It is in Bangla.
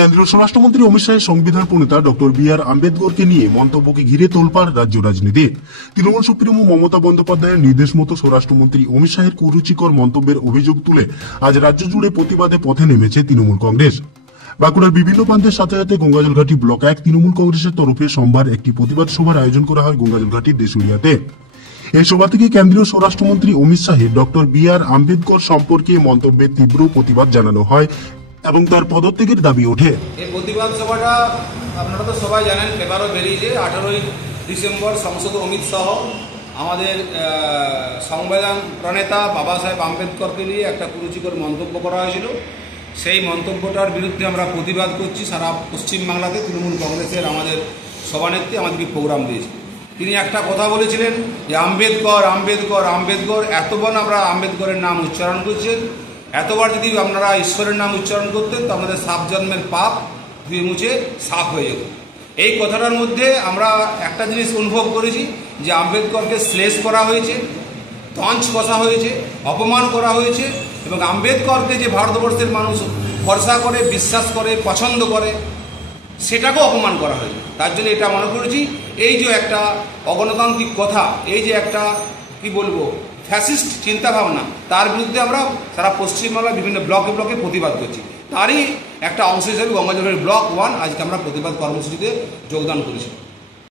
কেন্দ্রীয় স্বরাষ্ট্রমন্ত্রী অমিত শাহের সংবিধান প্রণেতা ডক্টর বি.আর. আম্বেদকরকে নিয়ে মন্তব্যকে ঘিরে তোলপাড় রাজ্য রাজনীতি। তৃণমূল সুপ্রিমো মমতা বন্দ্যোপাধ্যায়ের নির্দেশ মতো স্বরাষ্ট্রমন্ত্রী অমিত শাহের কুরুচিকর মন্তব্যের অভিযোগ তুলে আজ রাজ্য জুড়ে প্রতিবাদে পথে নেমেছে তৃণমূল কংগ্রেস। বাঁকুড়ার বিভিন্ন প্রান্তের সাথে সাথে গঙ্গাজলঘাটি ব্লক 1 তৃণমূল কংগ্রেসের তরফে সোমবার একটি প্রতিবাদ সভার আয়োজন করা হয় গঙ্গাজলঘাটির দেশুরিয়াতে। এই সভা থেকে কেন্দ্রীয় স্বরাষ্ট্রমন্ত্রী অমিত শাহের ডক্টর বি.আর. আম্বেদকর সম্পর্কে মন্তব্যের তীব্র প্রতিবাদ জানানো হয় এবং তার পদত্যাগের দাবি ওঠে। এই প্রতিবাদ সভাটা আপনারা তো সবাই জানেন, পেপারও বেরিয়েছে। 18ই ডিসেম্বর সংসদ অমিত শাহ আমাদের সংবিধান প্রণেতা বাবা সাহেব আম্বেদকরকে নিয়ে একটা কুরুচিকর মন্তব্য করা হয়েছিল। সেই মন্তব্যটার বিরুদ্ধে আমরা প্রতিবাদ করছি। সারা পশ্চিমবাংলাতে তৃণমূল কংগ্রেসের আমাদের সভানেত্রী আমাদেরকে প্রোগ্রাম দিয়েছে। তিনি একটা কথা বলেছিলেন যে আম্বেদকর আম্বেদকর আম্বেদকর, এতবার আমরা আম্বেদকরের নাম উচ্চারণ করছেন, এতবার যদি আপনারা ঈশ্বরের নাম উচ্চারণ করতেন তো আমাদের সাত জন্মের পাপ ধুয়ে মুছে সাফ হয়ে যেত। এই কথাটার মধ্যে আমরা একটা জিনিস অনুভব করেছি যে আম্বেদকরকে শ্লেষ করা হয়েছে, তঞ্চ কষা হয়েছে, অপমান করা হয়েছে এবং আম্বেদকরকে যে ভারতবর্ষের মানুষ ভরসা করে, বিশ্বাস করে, পছন্দ করে সেটাকেও অপমান করা হয়েছে। তার জন্য এটা মনে করেছি এই যে একটা অগণতান্ত্রিক কথা, এই যে একটা কি বলবো ফ্যাসিস্ট চিন্তাভাবনা, তার বিরুদ্ধে আমরা সারা পশ্চিমবাংলার বিভিন্ন ব্লকে ব্লকে প্রতিবাদ করছি। তারই একটা অংশ হিসেবে গঙ্গাজলঘাটি ব্লক 1 আজকে আমরা প্রতিবাদ কর্মসূচিতে যোগদান করেছি।